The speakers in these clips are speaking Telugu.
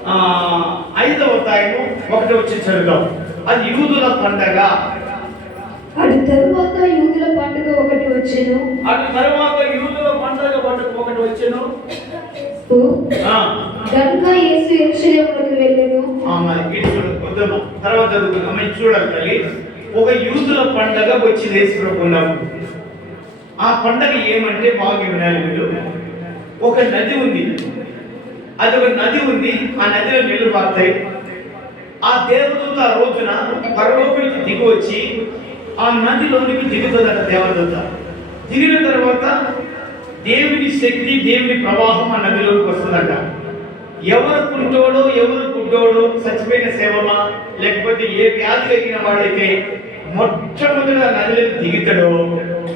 5వ అధ్యాయము 1వ వచనం చదువుదాం. అది యూదుల పండగ. అటు తరువాత యూదుల పండుగ ఒకటి వచ్చెను. కనుక యేసు యెరూషలేమునకు వెళ్ళెను. తర్వాత చూడాలి. ఒక యూదుల పండగ వచ్చి దేశప్రభున్నాము. ఆ పండగ ఏమంటే బాగా వినాలి మీరు. ఒక నది ఉంది, అది ఒక నది ఉంది. ఆ నదిలో నీళ్లు పారుతాయి. ఆ దేవదూత ఆ రోజున పరలోకం నుంచి దిగి వచ్చి ఆ నదిలోనికి దిగుతుందట దేవదూత. దిగిన తర్వాత దేవుని శక్తి, దేవుని ప్రవాహం ఆ నదిలోకి వస్తుందట. ఎవరు కుంటోడో, ఎవరు గుడ్డోడో, చచ్చిపోయిన సేవమా, లేకపోతే ఏ వ్యాధి కలిగిన వాడైతే మొట్టమొదట నదిలోకి దిగుతాడో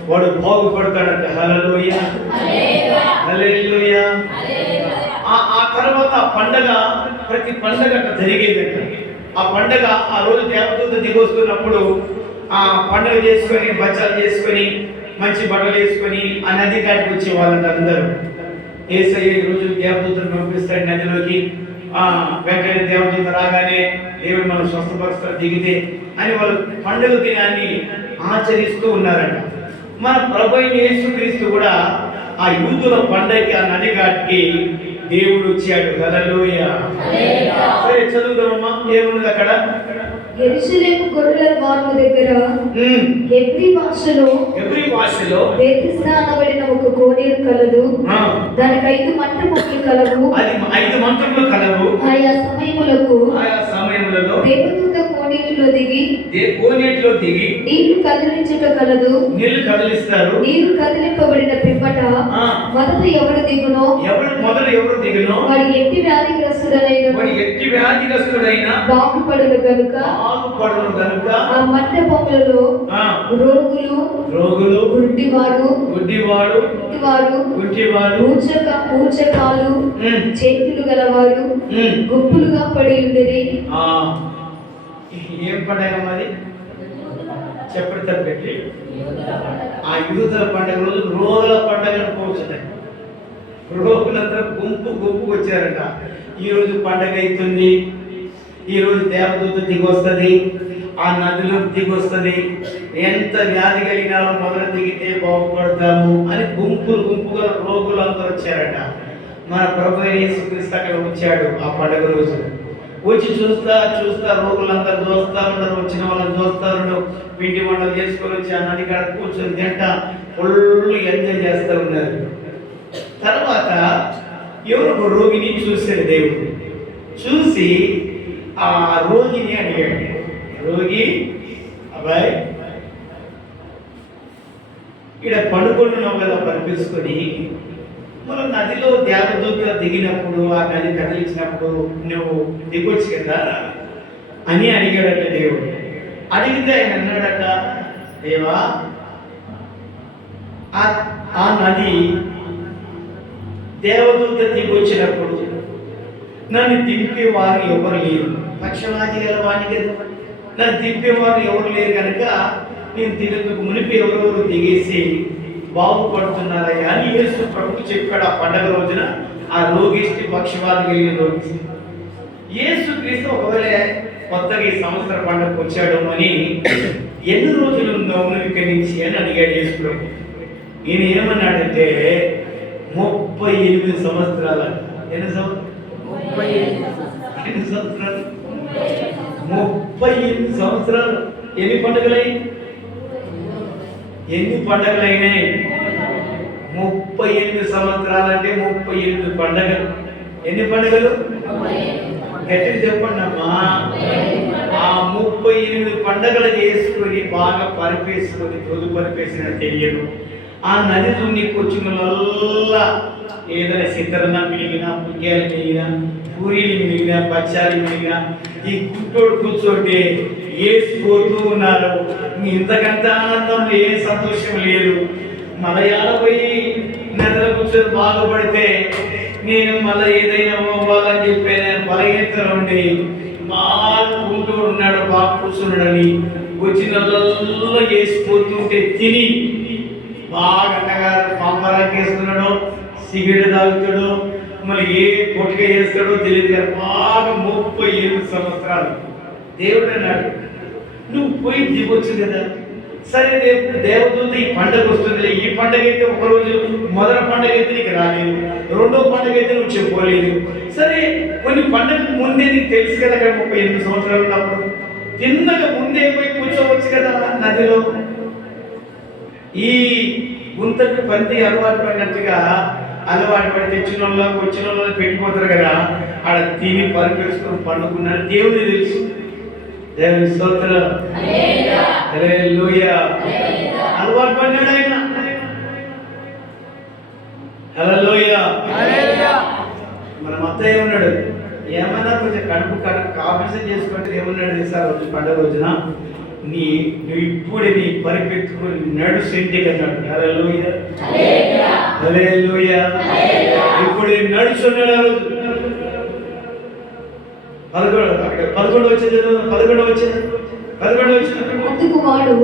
వాడు బాగుపడతాడంట. హల్లెలూయా, హల్లెలూయా. ఆ తర్వాత ఆ పండగ, ప్రతి పండగ జరిగేదంట. ఆ పండగ ఆ రోజు దేవదూత దిగి వస్తున్నప్పుడు ఆ పండుగ చేసుకొని, బచ్చాలు చేసుకొని, మంచి బట్టలు వేసుకొని ఆ నది కాడికి వచ్చే వాళ్ళంట అందరూ. యేసయ్య ఈ రోజు దేవదూతను పంపిస్తాడు నదిలోకి. వెంటనే దేవదూత రాగానే దేవుడు మనం స్వస్థపరుస్తాడు దిగితే అని వాళ్ళు పండుగ దినాన్ని ఆచరిస్తూ ఉన్నారంట. మన ప్రభువైన యేసుక్రీస్తు కూడా ఆ యూదుల పండగకి, ఆ నది ఘాట్కి దేవుడు వచ్చాడు. హల్లెలూయా. సరే చదువుదామమ్మా, ఏమున్నది అక్కడ? యెరూషలేము గొర్రెల ద్వారము దగ్గర హెబ్రీ భాషలో బేతిస్దా అనబడిన ఒక కోనేరు కలదు. దానికి 5 మంటపములు కలవు. అది 5 మంటపములు కలవు. ఆయా సమయములలో దేవదూత కోనేటిలో దిగి నీళ్లు కదిలించుట కలదు. నీళ్లు కదిలిస్తారు. నీరు కదిలింపబడిన పిమ్మట మొదట ఎవరు దిగునో వాడు ఎట్టి వ్యాధిగ్రస్తుడైన బాగుపడును గనుక ఆ మంటపములలో రోగులు, గుడ్డివాడు, ఊచకాలు, చేతులు గలవారు గుంపులుగా పడి ఉండేది. ఏం పండుగ మరి చెప్పండి తప్పెట్టి. ఆ యూదుల పండుగ రోజు రోగుల పండుగ పోతున్నాయి. రోగులందరూ గుంపుకు వచ్చారట. ఈ రోజు పండుగ అవుతుంది, ఈ రోజు దేవదూత దిగి వస్తుంది, ఆ నదిలో దిగి వస్తుంది. ఎంత వ్యాధి కలిగినాలో మొదలు దిగితే బాగుపడతాము అని గుంపుగా రోగులందరూ వచ్చారట. మన ప్రభువైన యేసుక్రీస్తు అక్కడ వచ్చాడు ఆ పండుగ రోజు. వచ్చి చూస్తా రోగులందరూ చూస్తా ఉన్నారు. వచ్చిన వాళ్ళని చూస్తారు. పిండి వంటలు చేసుకొని వచ్చి ఆ నది కాడ కూర్చొని తింటా ఫుల్ ఎంజాయ్ చేస్తూ ఉన్నారు. తర్వాత ఎవరు రోగిని చూశాడు దేవుడు. చూసి ఆ రోగిని అడిగాడు, రోగి అబ్బాయి ఇక్కడ పడుకుంటున్నావు కదా పరిపించుకొని, మనం నదిలో దేవదూత దిగినప్పుడు ఆ నది కదిలించినప్పుడు నువ్వు దిగొచ్చు కదా అని అడిగాడట దేవుడు. అడిగితే ఆయన అన్నాడట, దేవా ఆ నది దేవదూత దిగొచ్చినప్పుడు నన్ను దింపేవారు ఎవరు లేరు. పక్షవాది గల వాణి కదా, నన్ను దింపేవారు ఎవరు లేరు కనుక నేను దిగకు మునిపి ఎవరెవరు దిగేసి బాగుపడుతున్నారయ్యా అని యేసు ప్రభువు చెప్పాడు. ఆ పండగ రోజున ఆ రోగిష్టి, పక్షవాది కలిగిన రోగి యేసుక్రీస్తు ఒకవేళ కొత్తగా ఈ సంవత్సర పండుగకు వచ్చాడు అని ఎన్ని రోజులు ఉన్నావు ఇక్కడి నుంచి అని అడిగాడు యేసు ప్రభు. ఈయన ఏమన్నాడంటే 38 సంవత్సరాల. ఎన్ని సంవత్సరాలు? 38 సంవత్సరాలు. ఎన్ని పండుగలైనాయి? 38 సంవత్సరాలు అంటే 38 పండుగలు. ఎన్ని పండుగలు? గట్టిగా చెప్పండి అమ్మా. ఆ 38 పండుగలు చేసుకొని బాగా పరిపేసుకొని పరిపేసిన తెలియదు. ఆ నది నీకు వచ్చినల్లా ఏదైనా చిత్రన్నం మిగిలిన, పుణ్యాలు మిగిలిన, పూరీలు మిగిలిన, బచ్చాలు మిగిలిన ఈ గుట్టోడు కూర్చోటి వేసిపోతూ ఉన్నారు. ఇంతకంత ఆనందం ఏ సంతోషం లేదు. మలయాళ పోయి నదిలో కూర్చొని బాగుపడితే నేను మళ్ళీ ఏదైనా పోవాలని చెప్పి బలహీనతలో ఉండి బాగా ఉంటూ ఉన్నాడు, బాగా కూర్చున్నాడని వచ్చినల్లో వేసిపోతుంటే తిని బాగా అన్నగారు పాంపరాకేస్తున్నాడు, సిగరెట్ తాగుతాడు, మళ్ళీ ఏ కొట్టుక చేస్తాడో తెలియదు కానీ బాగా 37 సంవత్సరాలు దేవుడు అన్నాడు, నువ్వు పోయి దిగొచ్చు కదా. సరే రేపు దేవదూత ఈ పండగ వస్తుంది, ఈ పండగ అయితే ఒకరోజు మొదటి పండగ అయితే నీకు రాలేదు, రెండో పండగ అయితే నువ్వు చెప్పుకోలేదు. సరే కొన్ని పండగకు ముందే నీకు తెలుసు కదా, అక్కడ 38 సంవత్సరాలు ఉన్నప్పుడు తిన్నగా ముందే పోయి కూర్చోవచ్చు కదా నదిలో. ఈ గుంతకు పంది అలవాటు పడినట్టుగా అలవాటు పడి తెచ్చిన వాళ్ళకి వచ్చిన వాళ్ళని పెట్టిపోతారు కదా, ఆడ తిని పరిపేసుకుని పండుకున్నాడు. దేవుని తెలుసు. దేవుని స్తోత్రం, హల్లెలూయా. అలవాటు పడినాడు ఆయన. హల్లెలూయా. మన మత్త ఏమన్నాడు, ఏమన్నా కొంచెం కడుపు కాపరేషన్ చేసుకుంటే ఏమన్నాడు సార్ రోజు పండుగ రోజున, నువ్వు ఇప్పుడు నీ పరిపెత్తుకుని నడుసు ఇంటికి అన్నాడు. హల్లెలూయా, హల్లెలూయా. ఇప్పుడు నడుచున్నాడు ఆ రోజు. 11 వచ్చింది. అందుకు వాడు,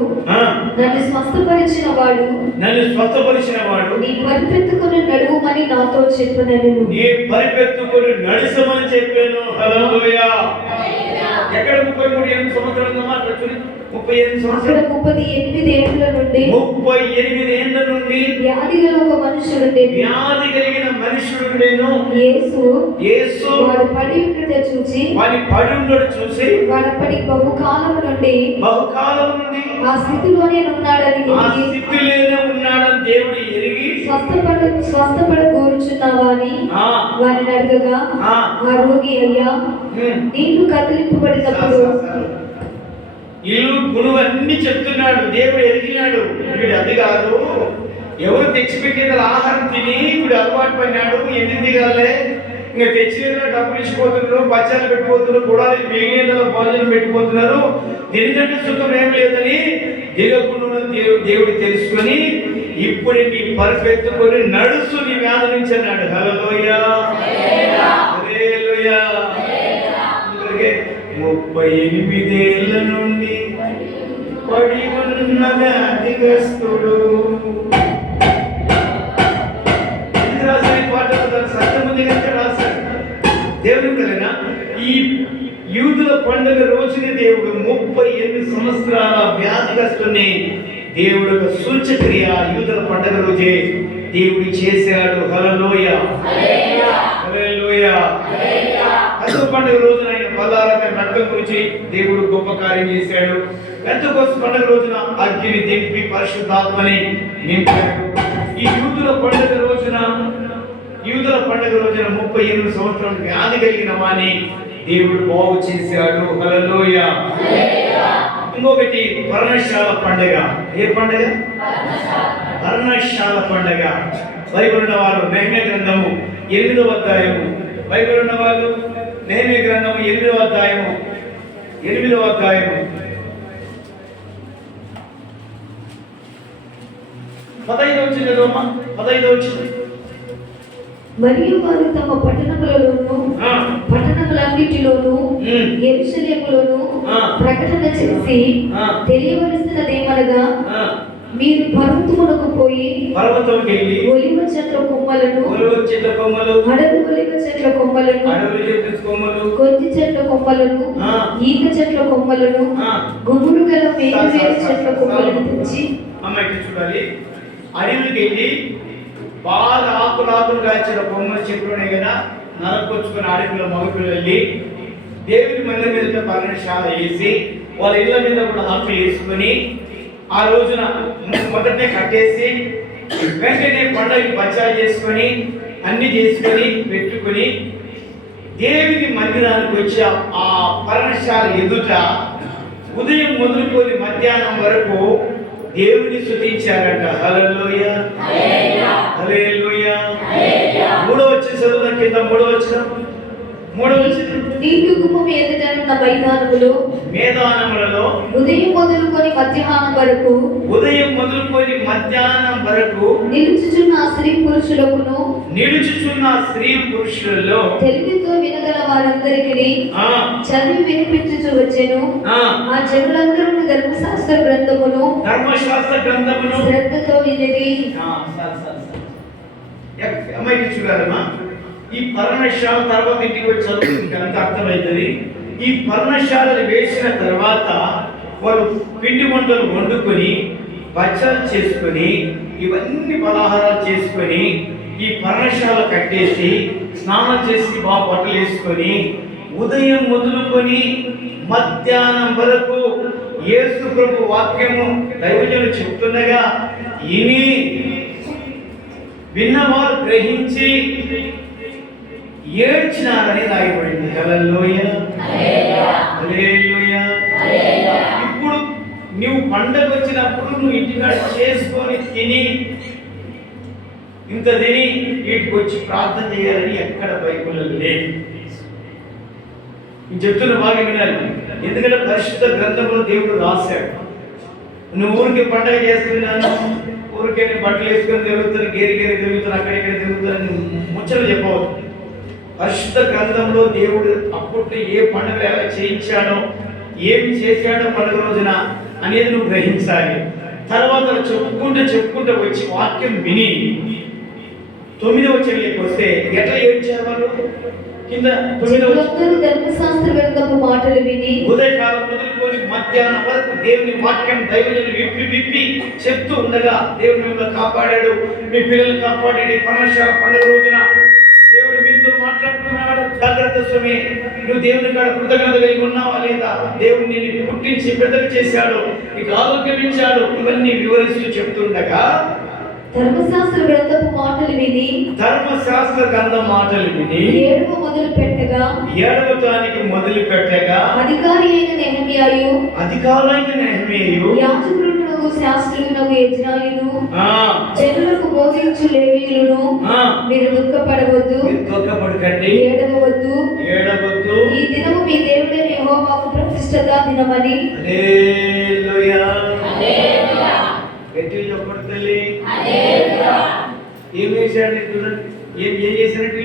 నన్ను స్వస్థపరిచిన వాడు నీ పరిపెత్తుకుని నడువుమని నాతో చెప్పాను. నీ పరిపెత్తుకుని నడుసమని చెప్పాను. హల్లెలూయా. ఎక్కడ 38 సంవత్సరాలు అక్కడ చూడండి, 38 సంవత్సరాలు 38 ఏళ్ల నుండి 38 ఏళ్ల నుండి వ్యాధి గల ఒక మనుషుడు, వ్యాధి కలిగిన మనుషుడు యేసు వాడు పడి ఉండట చూసి వాడప్పటికి బహుకాలం నుండి ఆ స్థితిలోనే ఉన్నాడని దేవుడు ఎరిగి స్వస్థపడ కోరుచున్నావా అని వారిని అడగగా, ఆ రోగి, అయ్యా నీళ్లు కదిలింపబడినప్పుడు ఇల్లు గుణవన్నీ చెప్తున్నాడు. దేవుడు ఎరిగినాడు, వీడు అది కాదు, ఎవరు తెచ్చిపెట్టిన ఆహారం తిని ఇప్పుడు అలవాటు పడినాడు. ఎందుకు దిగాలే, ఇంకా తెచ్చిన డబ్బులు ఇచ్చిపోతున్నారు, బచ్చాలు పెట్టిపోతున్నారు, కూడా మిగిలిన భోజనం పెట్టిపోతున్నారు, తిరిగినట్టు సుఖం ఏం లేదని దిగకుండా దేవుడు తెలుసుకొని ఇప్పుడు నీ పరిపెత్తుకొని నడుస్తూ నీ వ్యాధి నుంచి అన్నాడు. హల్లెలూయా, హల్లెలూయా. 38 ఏళ్ల నుండి పడి ఉన్న వ్యాధిగ్రస్తుడు. రాశాడు పాట, సత్యముంది కనుక రాశాడు దేవుడు కదనా. ఈ యూదుల పండుగ రోజుని దేవుడు 38 సంవత్సరాల వ్యాధిగ్రస్తుని దేవుడు సూచక్రియ యూదుల పండుగ రోజే దేవుడు చేశాడు. హల్లెలూయా, హల్లెలూయా. అసలు పండుగ రోజున ఆయన బలారమైన రక్తం గురించి దేవుడు గొప్ప కార్యం చేశాడు. పెంతెకోస్తు పండుగ రోజున అగ్ని దింపి పరిశుద్ధాత్మని నింపాడు. ఈ యూదుల పండుగ రోజున 38 సంవత్సరాలు వ్యాధి కలిగిన వాణ్ణి దేవుడు బాగు చేశాడు. హల్లెలూయా. ఇంకొకటి పర్ణశాల పండుగ. ఏ పండుగ? పర్ణశాల పండుగ. బైబిల్ ఉన్న వారు నెహెమ్యా గ్రంథము 8వ అధ్యాయము, బైబిల్ ఉన్న వాళ్ళు నెహెమ్యా గ్రంథము 8వ అధ్యాయము 15వ వచ్చింది. మరియు వారు తమ పట్టణములలోను పట్టణములన్నిటిలోను యెరూషలేములోను ప్రకటన చేసి తెలియవలసినదేమనగా, మీరు పర్వతమునకు పోయి ఒలివ చెట్ల కొమ్మలను, అడవి ఒలివ చెట్ల కొమ్మలను, కొద్ది చెట్ల కొమ్మలను, ఈత చెట్ల కొమ్మలను, గుబురు గల వేరు చెట్ల కొమ్మలను తెచ్చి చూడాలి. అడవికి వెళ్ళి బాగా ఆకులు కాల్చిన కొమ్మలు చెట్లు ఉన్నాయి కదా, నరకొచ్చుకుని అడవిలో మగపిల్లలు వెళ్ళి దేవుని మందిరం మీద పర్ణశాల వేసి వాళ్ళ ఇళ్ళ మీద కూడా ఆకులు వేసుకొని ఆ రోజున మొదటనే కట్టేసి వెంటనే పండుగ బచ్చాలు చేసుకొని అన్ని చేసుకొని పెట్టుకొని దేవుని మందిరానికి వచ్చి ఆ పర్ణశాల ఎదుట ఉదయం మొదలుకొని మధ్యాహ్నం వరకు దేవుని స్తుతించారంట. హల్లెలూయా, హల్లెలూయా. 3వ వచనం చదువుదాం కింద. 3వ వచనం. నీటి గుమ్మం ఎదుటనున్న మైదానములలో ఉదయం మొదలుకొని మధ్యాహ్నం వరకు నిలుచుచున్న స్త్రీ పురుషులలో తెలుగుతో వినగల వారందరికీ చదివి వినిపించుచు వచ్చెను. ఆ జనులందరూ ధర్మశాస్త్ర గ్రంథమును శ్రద్ధతో వినిది. అమ్మాయికి చూడాలమ్మా. ఈ పర్ణశాల తర్వాత ఇంటికి వచ్చి చదువుకుంటే అంత అర్థమవుతుంది. ఈ పర్ణశాలలు వేసిన తర్వాత వాళ్ళు పిండి వంటలు వండుకొని బచ్చాలు చేసుకొని ఇవన్నీ పలహారాలు చేసుకొని ఈ పర్ణశాల కట్టేసి స్నానం చేసి బాగా బట్టలు వేసుకొని ఉదయం మొదలుకొని మధ్యాహ్నం వరకు యేసు ప్రభు వాక్యము దైవజనులు చెప్తుండగా ఇని విన్నవారు గ్రహించి ఏడ్చినారని రాయబడింది. హల్లెలూయా, హల్లెలూయా. ఇప్పుడు నువ్వు పండగ వచ్చినప్పుడు నువ్వు ఇంటికాడ చేసుకొని తిని ఇంత తిని వీటికి వచ్చి ప్రార్థన చేయాలని ఎక్కడ బైబిల్లో లేదు. నేను చెప్తున్న బాగా వినాలి, ఎందుకంటే పరిశుద్ధ గ్రంథంలో దేవుడు రాశాడు. నువ్వు ఊరికి పండగ చేస్తున్నాను, ఊరికే బట్టలు వేసుకొని తిరుగుతాను, గేరి తిరుగుతాను, అక్కడిక్కడ తిరుగుతాను ముచ్చలు చెప్పవద్దు. పరిశుద్ధ గ్రంథంలో దేవుడు అప్పట్లో ఏ పండుగ ఎలా చేయించాడో, ఏమి చేశాడో పండుగ రోజున అనేది నువ్వు గ్రహించాలి. తర్వాత చెప్పుకుంటూ వచ్చి వాక్యం విని 9వ వచనంలోకి వస్తే ఎట్లా ఏడ్చారు వాళ్ళు? కింద 9వ ధర్మశాస్త్ర గ్రంథపు మాటలు విని ఉదయకాలం మొదలుకొని మధ్యాహ్నం వరకు దేవుని వాక్యం దైవజనులు విప్పి చెప్తూ ఉండగా దేవుడు మిమ్మల్ని కాపాడాడు, మీ పిల్లల్ని కాపాడాడు. పర్ణశాల పండుగ రోజున దేవుడు మీతో మాట్లాడుతున్నాడు. జాగ్రత్త స్వామి, నువ్వు దేవుని కాడ కృతజ్ఞత కలిగి ఉన్నావా లేదా? దేవుడు నిన్ను పుట్టించి పెద్దలు చేశాడు, నీకు ఆరోగ్యం ఇచ్చాడు. ఇవన్నీ వివరిస్తూ చెప్తుండగా ధర్మశాస్త్ర గ్రంథపు మాటలు విని ధర్మశాస్త్ర గ్రంథం మాటలు విని ఏడవటానికి మొదలు పెట్టగా అధికారి అయిన నెహెమీయు యాజకులను శాస్త్రులను యెజ్రాయిలు జనులకు బోధించు లేవీయులను మీరు దుఃఖపడకండి, ఏడవవద్దు. ఈ దినము మీ దేవుడైన యెహోవాకు ప్రతిష్ఠిత దినమని. హల్లెలూయా, హల్లెలూయా. గట్టిగా చెప్పండి తల్లి. హల్లెలూయా. ఏం చేశాడు చూడండి, ఏం చేశారంటే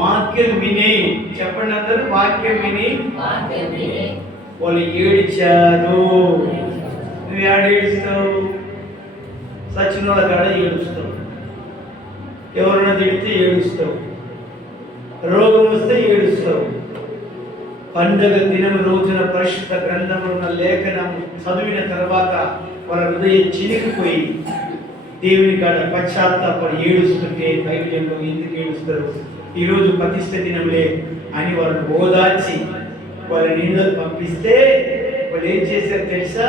వాక్యం విని, చెప్పండి అందరూ, వాక్యం విని వాళ్ళు ఏడిచారు. నువ్వు ఏడ ఏడుస్తావు? సచిన వాళ్ళ కాడ ఏడుస్తావు, ఎవరైనా తిడితే ఏడుస్తావు, రోగం వస్తే ఏడుస్తావు. పండుగ దినం రోజున పరిశుద్ధ గ్రంథంలో ఉన్న లేఖనం చదివిన తర్వాత వాళ్ళ హృదయం చినిగిపోయి దేవుని కాడ పశ్చాత్తాపడి ఏడుస్తుంటే బైబిల్లో ఎందుకు ఏడుస్తారు? ఈరోజు ప్రతిష్ఠ దినంలే అని వాళ్ళని ఓదార్చి వాళ్ళ నీళ్ళకు పంపిస్తే వాళ్ళు ఏం చేశారు తెలుసా?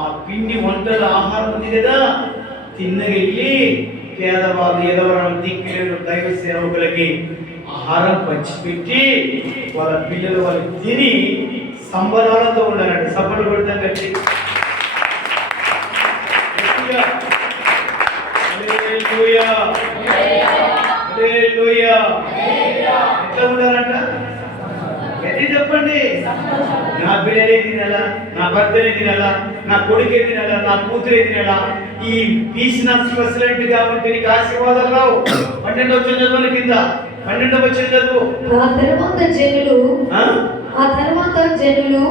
ఆ పిండి వంటల ఆహారం ఉంది కదా, తిన్నగెళ్ళి పేదవాళ్ళు ఎదవరం దిక్కులేని దైవ సేవకులకి ఆహారం పంచిపెట్టి వాళ్ళ పిల్లలు వాళ్ళకి తిని సంబరాలతో ఉండాలండి. సభలు కొడతాం గట్టి. ఎట్లా ఉండాలంట? గట్టి చెప్పండి. నా పిల్లలే తినాలా, నా భర్తలే తినాలా, నా కొడుకే తినాలా, నా కూతురే తినాలా. ఈ పీసిన స్పెషలిటీ కాబట్టి నీకు ఆశీర్వాదాలు రావు. 12వ వచనం చదువు కింద, 12వ వచనం చదువు. ఆ తర్వాత జనులు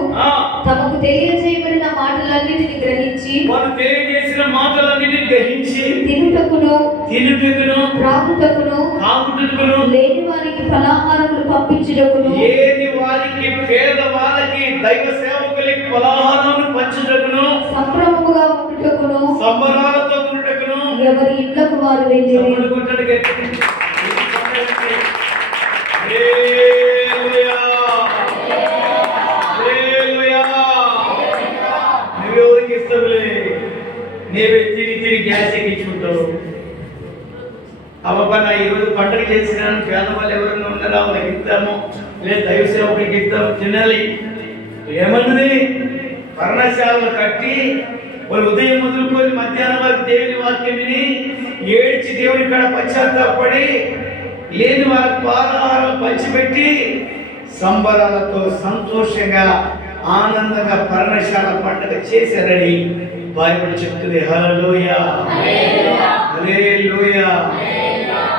తమకు తెలియజేయబడిన మాటలన్నిటిని గ్రహించి, వారు తెలియజేసిన మాటలన్నిటిని గ్రహించి తినుటకును త్రాగుటకును లేని వారికి ఫలాహారములు పంపించుటకును, లేని వారికి పేద వాళ్ళకి దైవ సేవకులకి ఫలాహారాలను పంచుటకును, సంభ్రమముగా ఉండుటకును, సంబరాలతో ఉండుటకును ఎవరి ఇళ్లకు వారు వెళ్ళిరి. నువ్వెవరికి ఇస్తావులే? నీవే తిరిగి గ్యాస్ ఎక్కించుకుంటావు. అవ్వబన్నా ఈరోజు పండుగ చేసినాను, పేదవాళ్ళు ఎవరైనా ఉన్నారా వాళ్ళకి ఇస్తాము, లేదు దైవ సేవకులకి ఇస్తాము, తినాలి. ఏమన్నది? పర్ణశాలను కట్టి వాళ్ళు ఉదయం మొదలుకొని మధ్యాహ్నం వరకు దేవుని వాక్యం విని ఏడ్చి దేవుని కాడ పశ్చాత్తాపడి లేని వారికి పాలహారాలు పంచిపెట్టి సంబరాలతో సంతోషంగా ఆనందంగా పర్ణశాల పండుగ చేశారని బైబిల్ చెప్తుంది. హల్లెలూయా, హల్లెలూయా.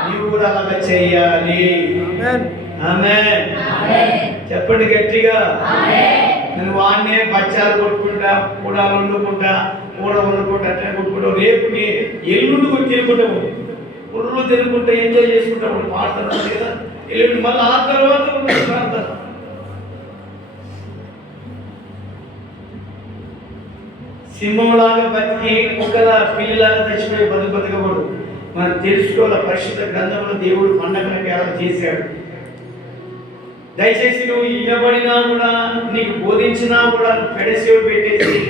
నీవు కూడా అలాగా చేయాలి. ఆమేన్. చెప్పండి గట్టిగా. నేను వాడినే బచ్చాలు కొట్టుకుంటా, కూడాలు వండుకుంటా, కూడ వండుకుంటా, అట్లా కొట్టుకుంటా, రేపు ఎల్లుండి కూడా తినుకుంటాము. పుల్లు తినుకుంటే ఎంజాయ్ చేసుకుంటా ఇప్పుడు పాడుతున్నారు కదా. వెళ్ళి మళ్ళీ ఆ తర్వాత ప్రార్థన. సింహంలాగా బతికి కుక్కల పిల్లిలాగా చచ్చిపోయి బతకకూడదు. మనం తెలుసుకోవాలి, పరిశుద్ధ గ్రంథంలో దేవుడు పండగలకు ఎలా చేశాడు. దయచేసి నువ్వు ఇవ్వబడినా కూడా, నీకు బోధించినా కూడా నువ్వు పెడసేవి పెట్టేసి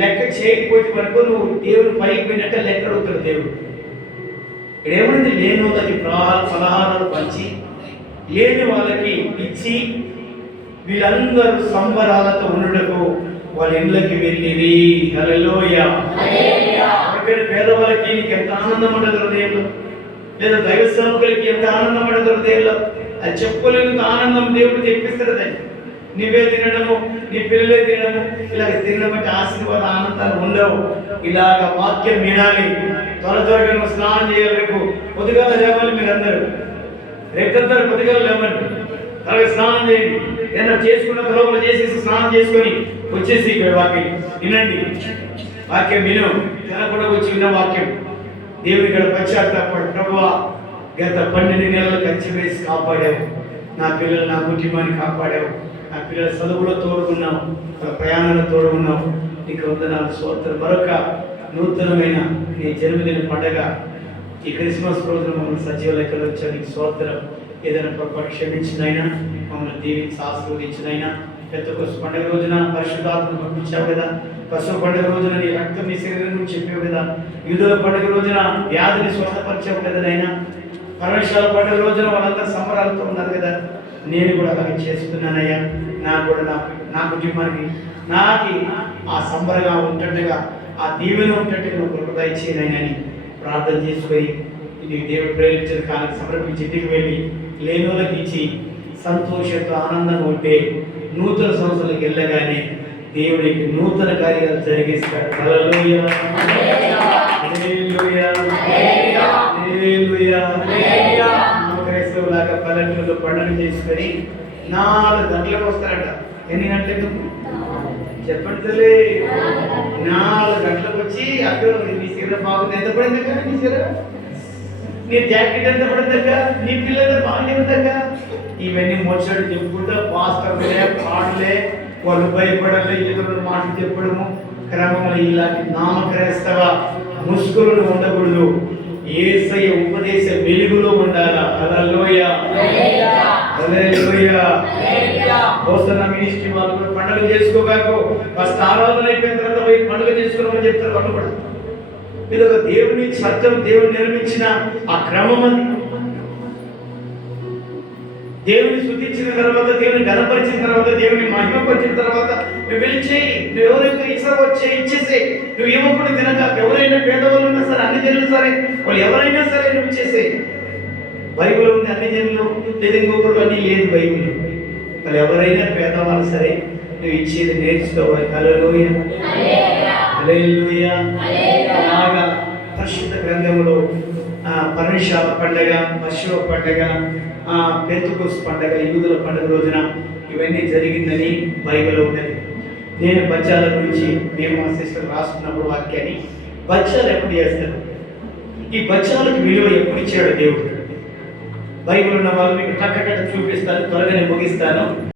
లెక్క చేయకపోతే వరకు నువ్వు దేవుడు పైకి పోయినట్టే లెక్క అడుగుతాడు దేవుడు. ఇక్కడ ఏమైంది, లేని వాళ్ళకి ఫలహారాలు పంచి లేని వాళ్ళకి ఇచ్చి వీళ్ళందరూ సంబరాలతో ఉండటకు వాళ్ళ ఇళ్ళకి వెళ్ళిరి. హల్లెలూయా. పేదవాళ్ళకి నీకు ఎంత ఆనందం ఉండదు హృదయంలో, లేదా దైవ సేవకులకి ఎంత ఆనందం ఉండదు హృదయంలో. అది చెప్పుకోలేని ఆనందం దేవుడు తెప్పిస్తాడు. దాన్ని నువ్వే తినడము, నీ పిల్లలే తినడము, ఇలాగ తినడం అంటే ఆశీర్వాద ఆనందాలు ఉండవు. ఇలాగ వాక్యం వినాలి. త్వరగా నువ్వు స్నానం చేయాలి. రేపు పొద్దుగా లేవాలి. మీరందరూ రేపందరూ పొద్దుగా లేవండి, అలాగే స్నానం చేయండి. ఏదైనా చేసుకున్న లోపల చేసేసి స్నానం చేసుకొని వచ్చేసి ఇక్కడ వాక్యం వినండి. వాక్యం విను, తినకుండా వచ్చి విన్న వాక్యం. దేవుని ఇక్కడ పశ్చాత్తాపడు. ప్రభువా, గత 12 నెలలు కంచి వేసి కాపాడావు. నా పిల్లలు, నా కుటుంబాన్ని కాపాడావు. నా పిల్లల చదువులో తోడుకున్నావు, వాళ్ళ ప్రయాణంలో తోడుకున్నావు. నీకు వందనాలు, స్తోత్రం. మరొక నూతనమైన నీ జన్మదిన పండగ ఈ క్రిస్మస్ రోజున మమ్మల్ని సజీవ లెక్కలు వచ్చావు. నీకు స్తోత్రం. ఏదైనా పొరపాటు క్షమించినైనా, మమ్మల్ని దీవించి ఆశీర్వదించినైనా, పెద్దకొస్సు పండుగ రోజున పరిశుద్ధాత్మను పంపించావు కదా. పశువు పండుగ రోజున నీ రక్తం నీ శరీరం నువ్వు చెప్పావు కదా. యూదుల పండుగ రోజున వ్యాధిని స్వస్థపరిచావు కదా నైనా. పరమేశ్వర పండుగ రోజున వాళ్ళందరూ సంబరాలతో ఉన్నారు కదా. నేను కూడా అలాగే చేస్తున్నానయ్యా. నాకు కూడా నా కుటుంబానికి నాకు ఆ సంబరంగా ఉంటుండగా, ఆ దీవెన ఉంటుంటే నువ్వు కృపదయ చేయనని ప్రార్థన చేసుకొని నీకు దేవుడు ప్రేరించిన కాలం సమర్పించి ఇంటికి వెళ్ళి లేని వాళ్ళకి ఇచ్చి సంతోషంతో ఆనందంగా ఉంటే నూతన సంవత్సరాలకు వెళ్ళగానే దేవుడికి నూతన కార్యాలు జరిగిస్తాడు. హల్లెలూయా. హల్లెలూయా. హల్లెలూయా. క్రైస్తవులాగా పల్లెటూరులో పండుగ చేసుకొని 4 గంటలకు వస్తారట. ఎన్ని గంటలకు చెప్పండి తల్లి? 4 గంటలకు వచ్చి అక్కడ నీ చీర బాగుంది, ఎంత పడింది కదా నీ చీర, నీ జాకెట్ ఎంత పడిందక్క, నీ పిల్లలు బాగా ఉందక్క. ఇవన్నీ ముచ్చడి చెప్పుకుంటా పాస్టర్లే పాడలే, వాళ్ళు భయపడలే, ఇతరుల మాటలు చెప్పడము. క్రమంలో ఇలాంటి నామక్రైస్తవ ముసుగులు ఉండకూడదు. యేసయ్య ఉపదేశ వెలుగులో ఉండాలా. హల్లెలూయా. హల్లెలూయా. హోసన్నా మినిస్ట్రీ వాళ్ళు కూడా పండుగ చేసుకోగాకు ఫస్ట్ ఆరాధన అయిపోయిన తర్వాత పోయి పండుగ చేసుకోమని చెప్తారు. వాళ్ళు కూడా ఇది ఒక దేవుని సత్యం, దేవుని నిర్మించిన ఆ క్రమం. అది దేవుని స్తుతించిన తర్వాత, దేవుని ఘనపరిచిన తర్వాత, దేవుని మహిమపరిచిన తర్వాత నువ్వు వెళ్ళి చేయి. నువ్వు ఎవరైతే ఇస్తావో ఇచ్చేసే. నువ్వు ఇవ్వకుండా తినక, ఎవరైనా పేదవాళ్ళు ఉన్నా సరే, అన్ని జనులు సరే, వాళ్ళు ఎవరైనా సరే నువ్వు చేసే. బైబిల్ ఉంది అన్ని జనులు, లేదు ఇంకొకరు అన్ని లేదు బైబిల్. వాళ్ళు ఎవరైనా పేదవాళ్ళు సరే నువ్వు ఇచ్చేది నేర్చుకోవాలి. హల్లెలూయా. హల్లెలూయా. అలాగా పరిశుద్ధ గ్రంథంలో పరమేశ్వర పండగ, పశువ పండగ, పెంతుకొస్సు పండగ, యూదుల పండుగ రోజున ఇవన్నీ జరిగిందని బైబిల్ ఉన్నది. నేను బచ్చాల గురించి మేము మా సిస్టర్ రాసుకున్నప్పుడు వాక్యాన్ని, బచ్చాలు ఎప్పుడు చేస్తారు, ఈ బచ్చాలకు విలువ ఎప్పుడు ఇచ్చాడు దేవుడు? బైబిల్ ఉన్న వాళ్ళు మీకు టక్కట చూపిస్తాను, త్వరగానే ముగిస్తాను.